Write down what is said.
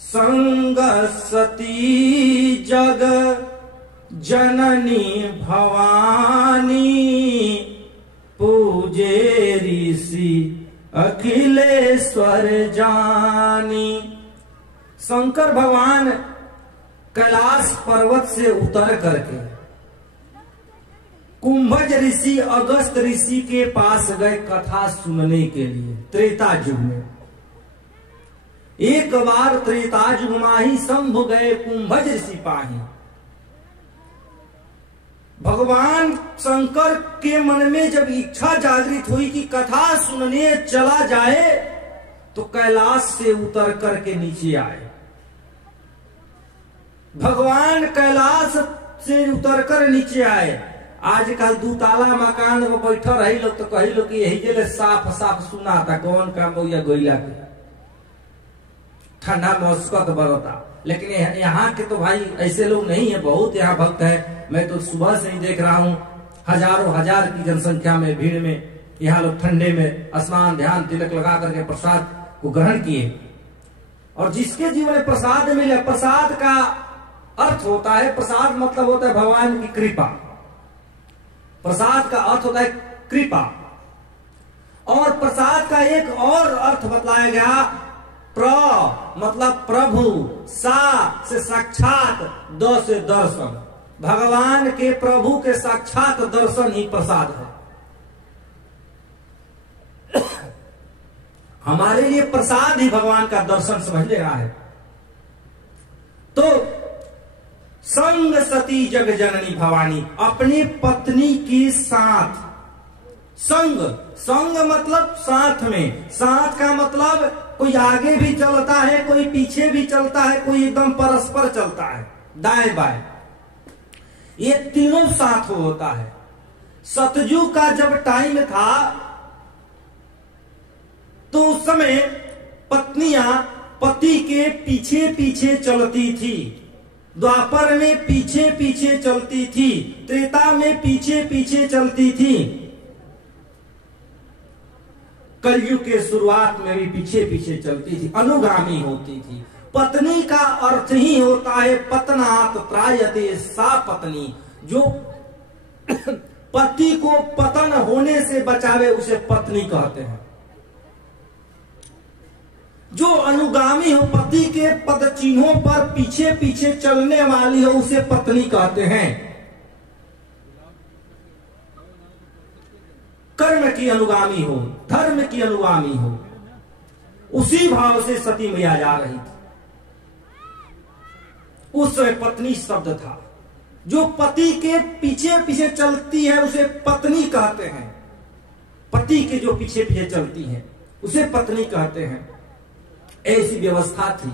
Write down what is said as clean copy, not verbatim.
संग सती जग जननी भवानी पूजे ऋषि अखिलेश्वर जानी। शंकर भगवान कैलाश पर्वत से उतर करके कुंभज ऋषि अगस्त ऋषि के पास गए कथा सुनने के लिए। त्रेता युग में एक बार त्रेता युग माही शंभु गए कुंभज ऋषि पाही। भगवान शंकर के मन में जब इच्छा जागृत हुई कि कथा सुनने चला जाए तो कैलाश से उतर करके नीचे आए। भगवान कैलाश से उतरकर नीचे आए। आजकल दूताला मकान में बैठा रही लोग तो कही लोग कि यही जले साफ साफ सुना था कौन काम बोया गोइला के ठंडा मौसम बरता। लेकिन यहाँ के तो भाई ऐसे लोग नहीं है, बहुत यहाँ भक्त है। मैं तो सुबह से ही देख रहा हूँ हजारों हजार की जनसंख्या में भीड़ में यहाँ लोग ठंडे में स्नान ध्यान तिलक लगा करके प्रसाद को ग्रहण किए। और जिसके जीवन में प्रसाद मिले, प्रसाद का अर्थ होता है, प्रसाद मतलब होता है भगवान की कृपा। प्रसाद का अर्थ होता है कृपा। और प्रसाद का एक और अर्थ बतलाया गया, प्र मतलब प्रभु, सा से साक्षात, द से दर्शन। भगवान के प्रभु के साक्षात दर्शन ही प्रसाद है। हमारे लिए प्रसाद ही भगवान का दर्शन समझ ले रहा है। तो संग सती जग जननी भवानी, अपनी पत्नी के साथ। संग, संग मतलब साथ में। साथ का मतलब कोई आगे भी चलता है, कोई पीछे भी चलता है, कोई एकदम परस्पर चलता है, दाएं बाएं। ये तीनों साथ होता है। सतयुग का जब टाइम था तो उस समय पत्नियां पति के पीछे पीछे चलती थी। द्वापर में पीछे पीछे चलती थी, त्रेता में पीछे पीछे चलती थी, कलयुग के शुरुआत में भी पीछे पीछे चलती थी, अनुगामी होती थी। पत्नी का अर्थ ही होता है पतनात् त्रायते, सा पत्नी जो पति को पतन होने से बचावे उसे पत्नी कहते हैं। जो अनुगामी हो, पति के पद चिन्हों पर पीछे पीछे चलने वाली हो, उसे पत्नी कहते हैं। कर्म की अनुगामी हो, धर्म की अनुगामी हो, उसी भाव से सती मैया जा रही थी। उस समय पत्नी शब्द था। जो पति के पीछे पीछे चलती है उसे पत्नी कहते हैं। पति के जो पीछे पीछे चलती है उसे पत्नी कहते हैं। ऐसी व्यवस्था थी।